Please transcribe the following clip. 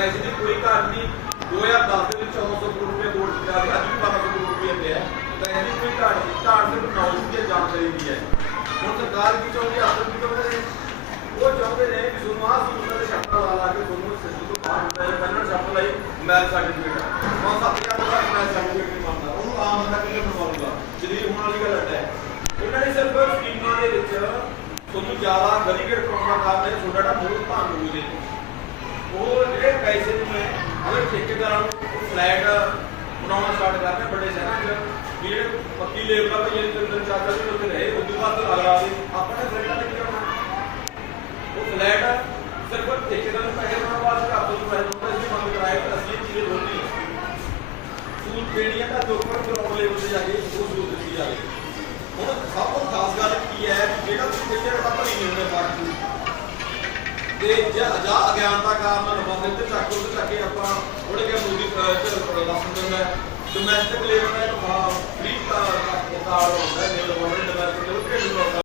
ਪੈਸੇ ਦੀ ਕੋਈ ਘਾਟ ਨਹੀਂ 2010 ਦੇ ਵਿੱਚ 1400 ਕਰੋੜ ਰੁਪਏ ਬੋਰਡ ਦਿੱਤਾ ਗਿਆ, ਅੱਜ ਵੀ 1200 ਕਰੋੜ ਰੁਪਏ ਪਿਆ ਹੈ। ਪੈਸੇ ਕੋਈ ਘਾਟ ਨਹੀਂ ਘਾਟ ਸਿਰਫ ਨੌਲੇਜ ਦੀ ਜਾਣਕਾਰੀ ਦੀ ਹੈ। ਹੁਣ ਸਰਕਾਰ ਕੀ ਚਾਹੁੰਦੀ ਹੈ? ਆਪ ਚਾਹੁੰਦੇ ਨੇ? ਉਹ ਚਾਹੁੰਦੇ ਨੇ ਕਿ ਤੁਹਾਨੂੰ ਆਹ ਸਹੂਲਤਾਂ ਦੇ ਸ਼ਰਤਾਂ ਲਾ ਲਾ ਕੇ ਤੁਹਾਨੂੰ ਸਿੱਧੂ ਤੋਂ ਬਾਹਰ ਹੁੰਦਾ ਪਹਿਲਾਂ ਸ਼ਰਤ ਲਈ, ਮੈਲ ਸਰਟੀਫਿਕੇਟ ਹੁਣ 7000 ਦਾ ਮੈਲ ਸਰਟੀਫਿਕੇਟ ਨਹੀਂ ਮੰਗਦਾ ਉਹਨੂੰ ਆਮ ਬੰਦਾ ਕਿਵੇਂ ਬਣਵਾਉਂਗਾ ਜਿਹੜੀ ਹੁਣ ਵਾਲੀ ਗੱਲ ਹੈ। ਇਹਨਾਂ ਨੇ ਸਿਰਫ ਸਕੀਮਾਂ ਦੇ ਵਿੱਚ ਤੁਹਾਨੂੰ ਜ਼ਿਆਦਾ ਗਰੀਗੜ ਕਰਾਉਣਾ ਕਾਰਨ ਹੈ ਤੁਹਾਡਾ ਮੂਲ ਭੰਗ ਹੋ ਨੂੰ ਮੈਂ ਅਗਰ ਠੇਕੇਦਾਰਾਂ ਨੂੰ ਫਲੈਟ ਬਣਾਉਣਾ ਸਟਾਰਟ ਕਰਦੇ ਵੱਡੇ ਸ਼ਹਿਰਾਂ 'ਚ, ਵੀ ਜਿਹੜੇ ਪੱਕੀ ਲੇਬਰ ਆ ਭਈ ਜਿਹੜੇ ਤਿੰਨ ਚਾਰ ਚਾਰ ਦਿਨ ਉੱਥੇ ਰਹੇ ਉਸ ਤੋਂ ਬਾਅਦ ਅਗਲਾ ਦੇ ਆਪਣੇ ਫਲੈਟਾਂ ਤੇ ਕੀ ਕਰਨਾ ਉਹ ਫਲੈਟ ਸਿਰਫ ਠੇਕੇਦਾਰ ਨੂੰ ਪੈਸੇ ਬਣਾਉਣ ਵਾਸਤੇ ਆਪੋ ਨੂੰ ਪੈਸੇ ਬਣਾਉਣ ਅਸੀਂ ਮੰਗ ਕਰਾਏ ਤਾਂ ਅਸੀਂ ਇਹ ਚੀਜ਼ ਰੋਣੀ ਸੂਤ ਦੇਣੀਆਂ ਤਾਂ ਲੋਕਾਂ ਗਰਾਊਂਡ ਲੈਵਲ ਤੇ ਜਾ ਕੇ ਉਹ ਸੂਤ ਦਿੱਤੀ ਜਾਵੇ। ਹੁਣ ਸਭ ਤੋਂ ਖਾਸ ਗੱਲ ਕੀ ਹੈ ਕਿ ਜਿਹੜਾ ਤੁਸੀਂ ਕਹਿੰਦੇ ਰਟਾ ਭਰੀ ਨਹੀਂ ਹੁੰਦੇ ਪਾਰਟੀ ਤੇ ਜਾਂ ਜਾਂ ਅਗਿਆਨਤਾ ਕਾਰਨ ਲੰਬਾਉਂਦੇ ਤੇ ਚੱਕ ਉਹ ਚੱਕ ਕੇ ਆਪਾਂ ਉਹਦੇ ਕੇ ਮੂਦੀ ਚ ਦੱਸ ਦਿੰਦਾ ਡੋਮੈਸਟਿਕ ਲੇਬਰ ਦਾ ਫ੍ਰੀ ਕਾਰਡ ਹੁੰਦਾ ਹੈ।